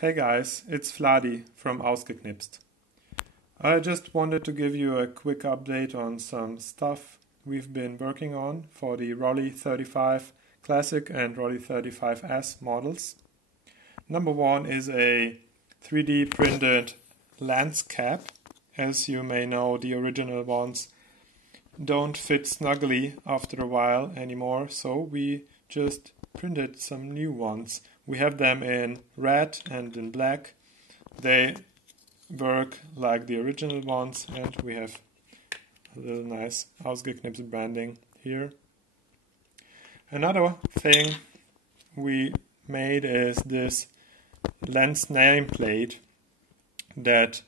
Hey guys, it's Vladi from Ausgeknipst. I just wanted to give you a quick update on some stuff we've been working on for the Rollei 35 Classic and Rollei 35S models. Number one is a 3D printed lens cap. As you may know, the original ones don't fit snugly after a while anymore, so we just printed some new ones. We have them in red and in black. They work like the original ones, and we have a little nice Ausgeknipst branding here. Another thing we made is this lens nameplate that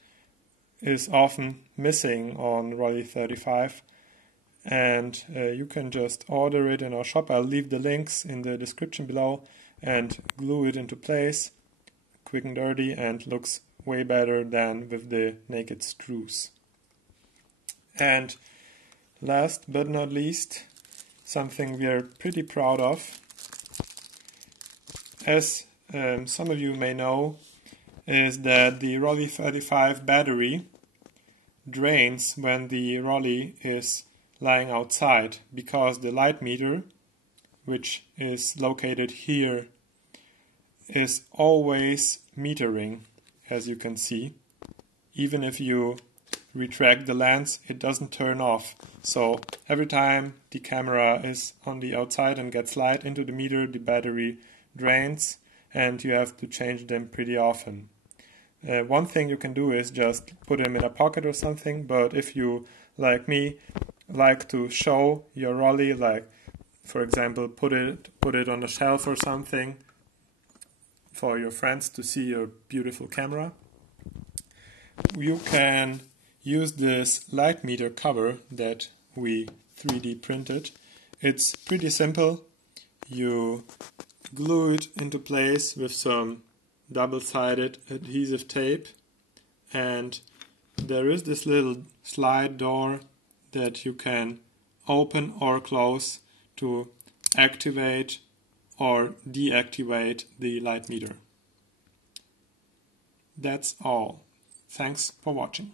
is often missing on Rollei 35, and you can just order it in our shop. I'll leave the links in the description below, and glue it into place quick and dirty, and looks way better than with the naked screws. And last but not least, something we are pretty proud of, as some of you may know, is that the Rollei 35 battery drains when the Rollei is lying outside, because the light meter, which is located here, is always metering, as you can see. Even if you retract the lens, it doesn't turn off. So every time the camera is on the outside and gets light into the meter, the battery drains, and you have to change them pretty often. One thing you can do is just put them in a pocket or something, but if you, like me, like to show your Rollei, like for example put it on a shelf or something for your friends to see your beautiful camera, you can use this light meter cover that we 3D printed. It's pretty simple. You glue it into place with some double-sided adhesive tape, and there is this little slide door that you can open or close to activate or deactivate the light meter. That's all. Thanks for watching.